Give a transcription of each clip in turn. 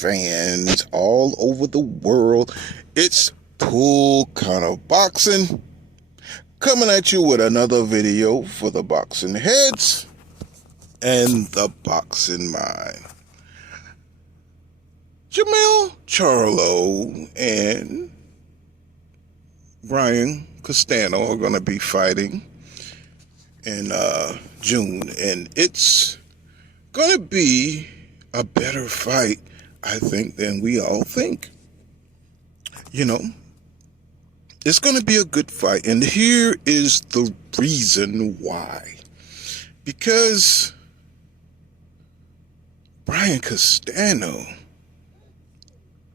fans all over the world. It's Cool Kind of Boxing, coming at you with another video for the boxing heads and the boxing mind. Jermell Charlo and Brian Castano are going to be fighting in June, and it's going to be a better fight, I think, than we all think. You know, it's going to be a good fight, and here is the reason why. Because Brian Castano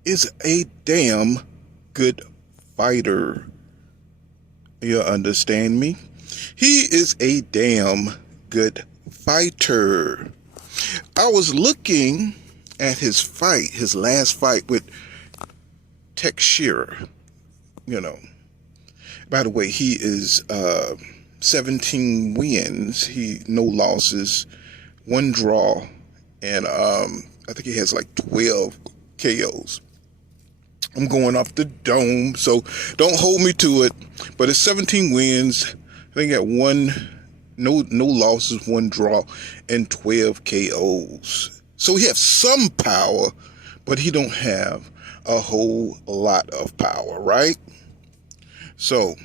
is a damn good fighter. You understand me? He is a damn good fighter. I was looking at his fight, his last fight with Teixeira. You know, by the way, he is 17 wins, no losses, 1 draw, and I think he has like 12 KOs. I'm going off the dome, so don't hold me to it. But it's 17 wins. I think he got no losses, 1 draw, and 12 KOs. So he has some power, but he don't have a whole lot of power, right? So,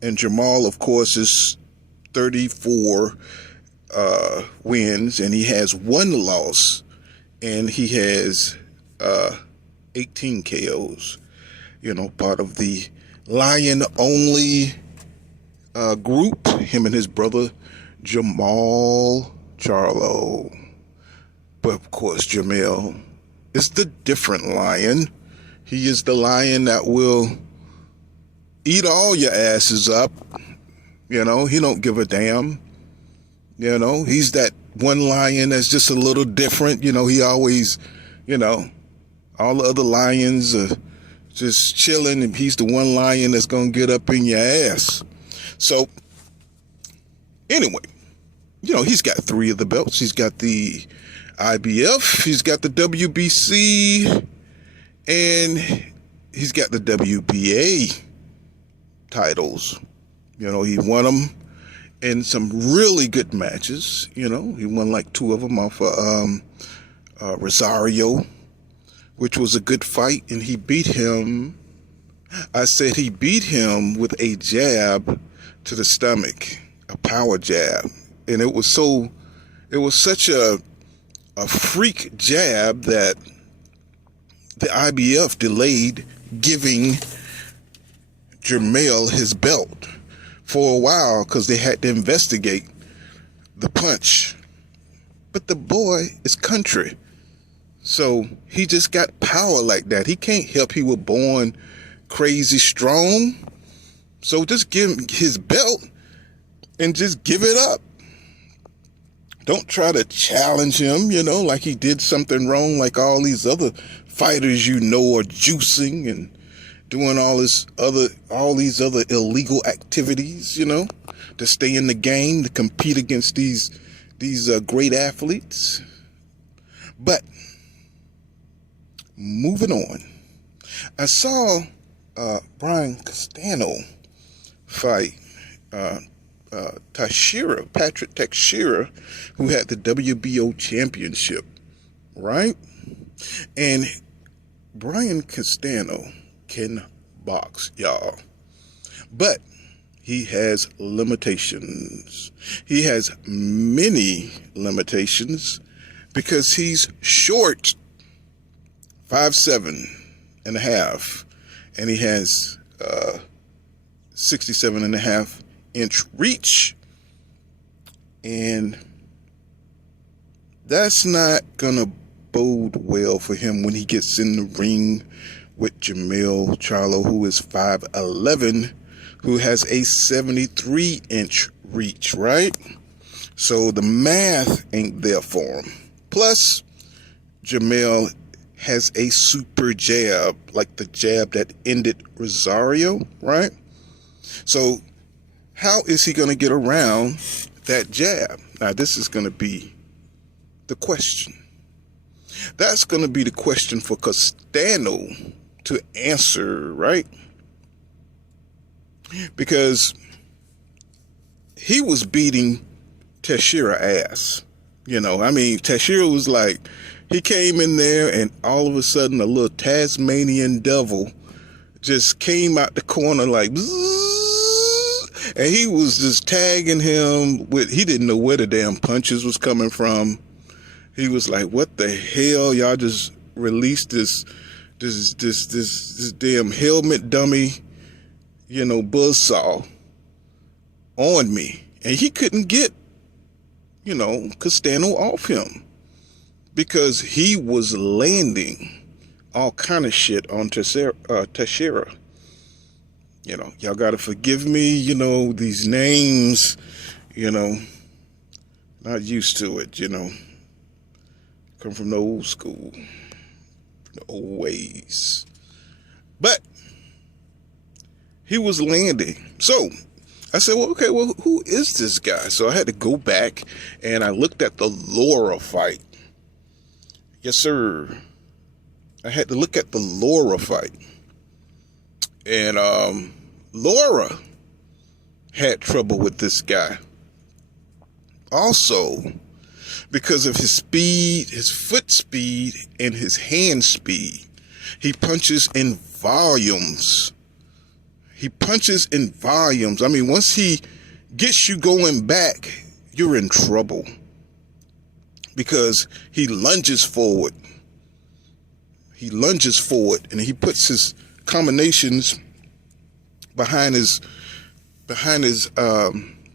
and Jermell, of course, is 34 wins, and he has 1 loss, and he has 18 KOs. You know, part of the Lion-only group, him and his brother, Jermell Charlo. But, of course, Jermell is the different lion. He is the lion that will eat all your asses up. You know, he don't give a damn. You know, he's that one lion that's just a little different. You know, he always, you know, all the other lions are just chilling, and he's the one lion that's going to get up in your ass. So, anyway, you know, he's got 3 of the belts. He's got the IBF, he's got the WBC, and he's got the WBA titles. You know, he won them in some really good matches. You know, he won like 2 of them off of Rosario, which was a good fight, and he beat him. I said he beat him with a jab to the stomach, a power jab, and it was such a freak jab that the IBF delayed giving Jermell his belt for a while because they had to investigate the punch. But the boy is country, so he just got power like that. He can't help he was born crazy strong. So just give him his belt and just give it up. Don't try to challenge him, you know, like he did something wrong, like all these other fighters you know are juicing and doing all these other illegal activities, you know, to stay in the game, to compete against these great athletes. But moving on, I saw Brian Castano fight Patrick Teixeira, who had the WBO championship, right? And Brian Castano can box, y'all, but he has limitations. He has many limitations because he's short, 5'7.5", and he has 67.5-inch reach, and that's not gonna bode well for him when he gets in the ring with Jermell Charlo, who is 5'11", who has a 73-inch reach, right? So the math ain't there for him. Plus, Jermell has a super jab, like the jab that ended Rosario, right? So how is he going to get around that jab? Now, this is going to be the question. That's going to be the question for Castano to answer, right? Because he was beating Teixeira ass. Teixeira was like, he came in there and all of a sudden a little Tasmanian devil just came out the corner like, bzzz, and he was just tagging him with, he didn't know where the damn punches was coming from. He was like, what the hell? Y'all just released this damn helmet dummy, buzzsaw on me. And he couldn't get, Castano off him because he was landing all kind of shit on Teixeira. Y'all got to forgive me, these names, not used to it, come from the old school, the old ways. But he was landing. So I said, who is this guy? So I had to go back and I looked at the Laura fight. Yes, sir. I had to look at the Laura fight. And Laura had trouble with this guy. Also, because of his speed, his foot speed, and his hand speed. He punches in volumes. I mean, once he gets you going back, you're in trouble. Because he lunges forward. And he puts his combinations behind his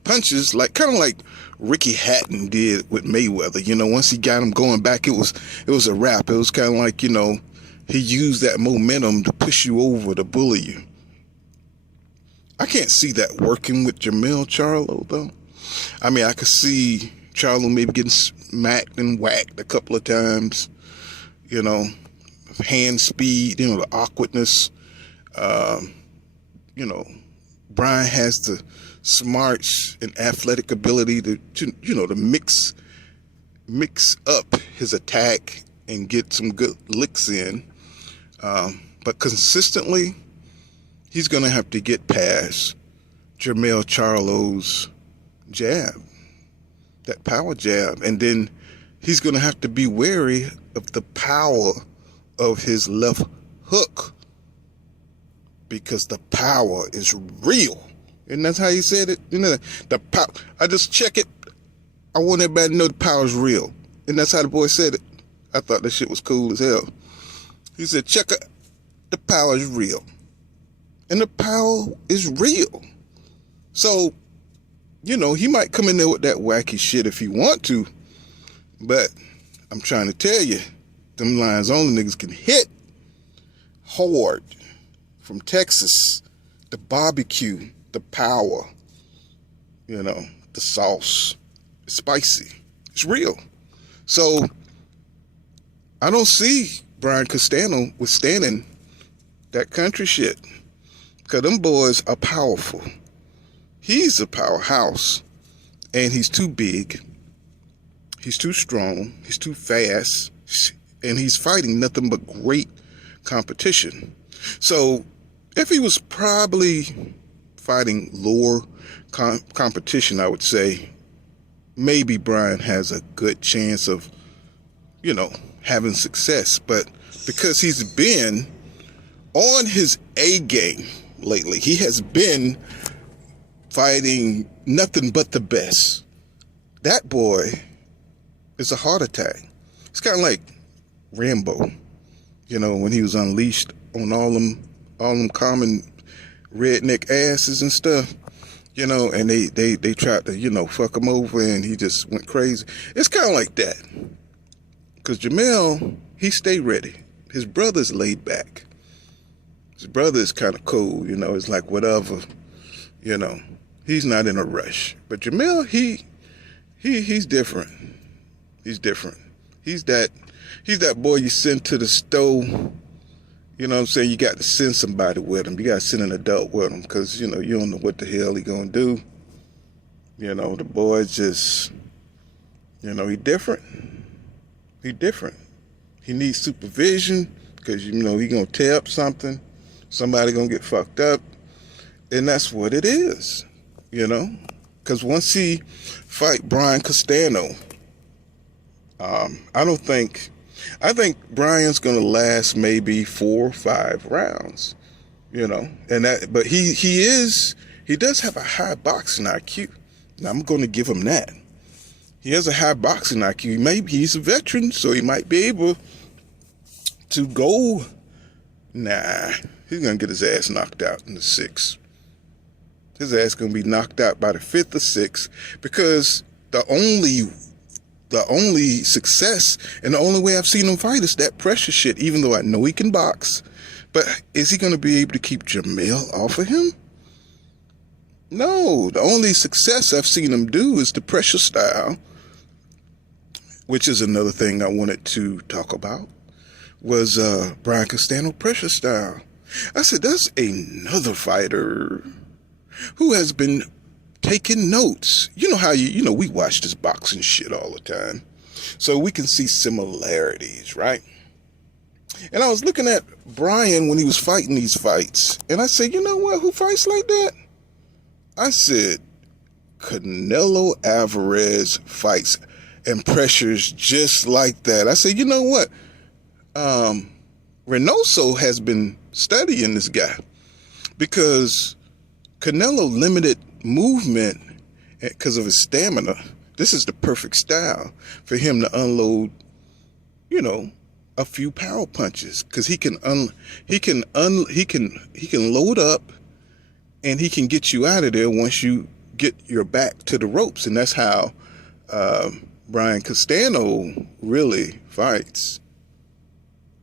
punches, kind of like Ricky Hatton did with Mayweather. Once he got him going back, it was a wrap. It was kind of like, he used that momentum to push you over, to bully you. I can't see that working with Jermell Charlo, though. I mean, I could see Charlo maybe getting smacked and whacked a couple of times, hand speed, the awkwardness. Brian has the smarts and athletic ability to mix up his attack and get some good licks in. But consistently, he's going to have to get past Jermell Charlo's jab, that power jab. And then he's going to have to be wary of the power of his left hook, because the power is real. And that's how he said it. The power. I just check it. I want everybody to know the power is real. And that's how the boy said it. I thought that shit was cool as hell. He said, check it. The power is real. And the power is real. So, he might come in there with that wacky shit if he want to. But I'm trying to tell you, them lines only niggas can hit hard. From Texas, the barbecue, the power, the sauce, it's spicy, it's real. So I don't see Brian Castano withstanding that country shit, because them boys are powerful. He's a powerhouse, and he's too big, he's too strong, he's too fast, and he's fighting nothing but great competition. So if he was probably fighting lower competition, I would say maybe Brian has a good chance of, having success. But because he's been on his A game lately, he has been fighting nothing but the best. That boy is a heart attack. It's kind of like Rambo, when he was unleashed on all them common redneck asses and stuff, and they tried to, fuck him over, and he just went crazy. It's kind of like that. Because Jermell, he stay ready. His brother's laid back. His brother is kind of cool, it's like whatever, he's not in a rush. But Jermell, he's different. He's different. He's that boy you send to the store. You know what I'm saying? You got to send somebody with him. You got to send an adult with him, because, you don't know what the hell he going to do. The boy just, he different. He different. He needs supervision because, you know, he's going to tear up something. Somebody going to get fucked up. And that's what it is, you know. Because once he fight Brian Castano, I think Brian's going to last maybe 4 or 5 rounds, you know. But he does have a high boxing IQ. Now, I'm going to give him that. He has a high boxing IQ. Maybe he's a veteran, so he might be able to go. Nah, he's going to get his ass knocked out in the 6th. His ass going to be knocked out by the 5th or 6th, because the only success and the only way I've seen him fight is that pressure shit, even though I know he can box. But is he going to be able to keep Jermell off of him? No, the only success I've seen him do is the pressure style, which is another thing I wanted to talk about, was Brian Castano pressure style. I said, that's another fighter who has been taking notes. You know how we watch this boxing shit all the time, so we can see similarities, right? And I was looking at Brian when he was fighting these fights, and I said, you know what, who fights like that? I said, Canelo Alvarez fights and pressures just like that. I said, you know what? Reynoso has been studying this guy, because Canelo limited movement because of his stamina. This is the perfect style for him to unload, you know, a few power punches, because he can load up, and he can get you out of there once you get your back to the ropes. And that's how Brian Castano really fights.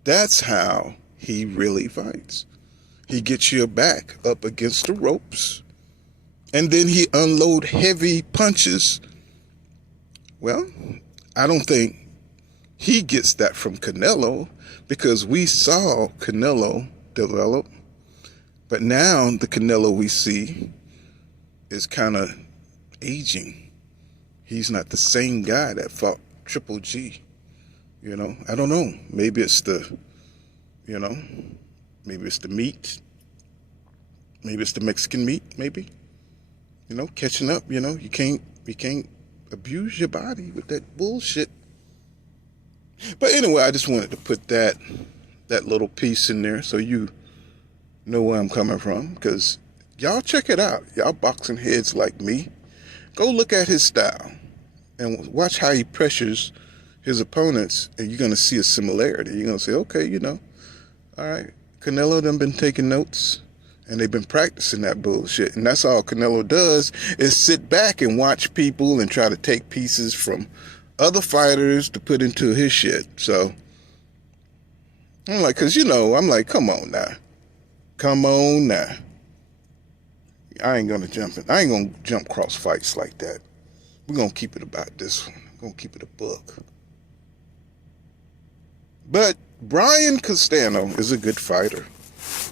That's how he really fights. He gets your back up against the ropes, and then he unload heavy punches. Well, I don't think he gets that from Canelo, because we saw Canelo develop. But now the Canelo we see is kind of aging. He's not the same guy that fought Triple G. You know, I don't know. Maybe it's the meat. Maybe it's the Mexican meat, maybe. You know, catching up, you know, you can't abuse your body with that bullshit. But anyway, I just wanted to put that little piece in there so you know where I'm coming from, because y'all check it out. Y'all boxing heads like me, go look at his style and watch how he pressures his opponents, and you're going to see a similarity. You're going to say, okay, you know, all right, Canelo done been taking notes, and they've been practicing that bullshit. And that's all Canelo does, is sit back and watch people and try to take pieces from other fighters to put into his shit. So I'm like, because, you know, I'm like, come on now. I ain't gonna jump cross fights like that. We're gonna keep it about this one. We're gonna keep it a book. But Brian Castano is a good fighter.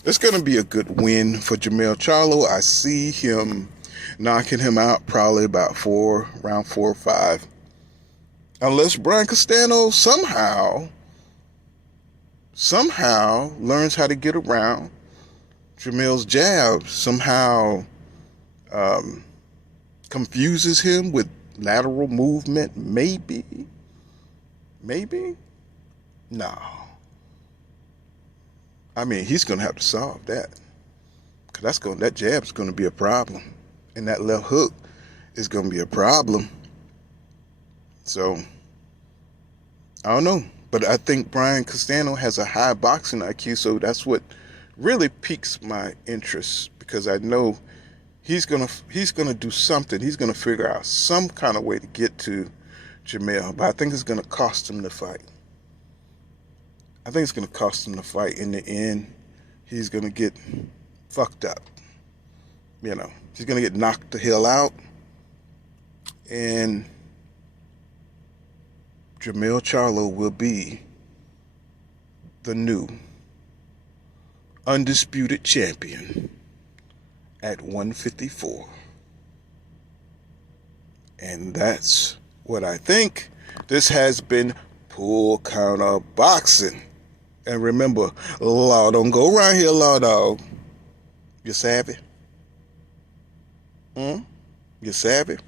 It's gonna be a good win for Jermell Charlo. I see him knocking him out probably about round 4 or 5. Unless Brian Castano somehow learns how to get around Jermell's jab, somehow confuses him with lateral movement, maybe. No. I mean, he's going to have to solve that, because that jab is going to be a problem, and that left hook is going to be a problem. So, I don't know, but I think Brian Castano has a high boxing IQ, so that's what really piques my interest, because I know he's gonna do something. He's gonna figure out some kind of way to get to Jermell, but I think it's gonna cost him the fight. I think it's gonna cost him the fight. In the end, he's gonna get fucked up. You know, he's gonna get knocked the hell out, and Jermell Charlo will be the new undisputed champion at 154. And that's what I think. This has been Pull Counter Boxing. And remember, law don't go around here, law dog. You savvy? You savvy?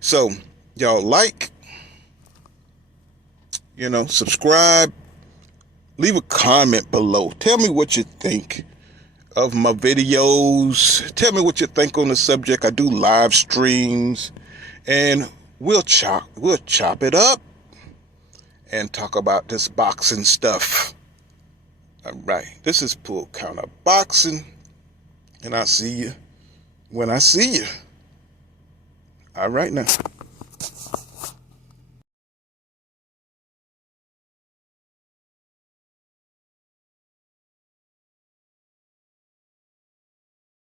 So, y'all like, subscribe, leave a comment below. Tell me what you think of my videos. Tell me what you think on the subject. I do live streams, and we'll chop it up and talk about this boxing stuff. All right, this is Pull Counter Boxing, and I'll see you when I see you. All right now.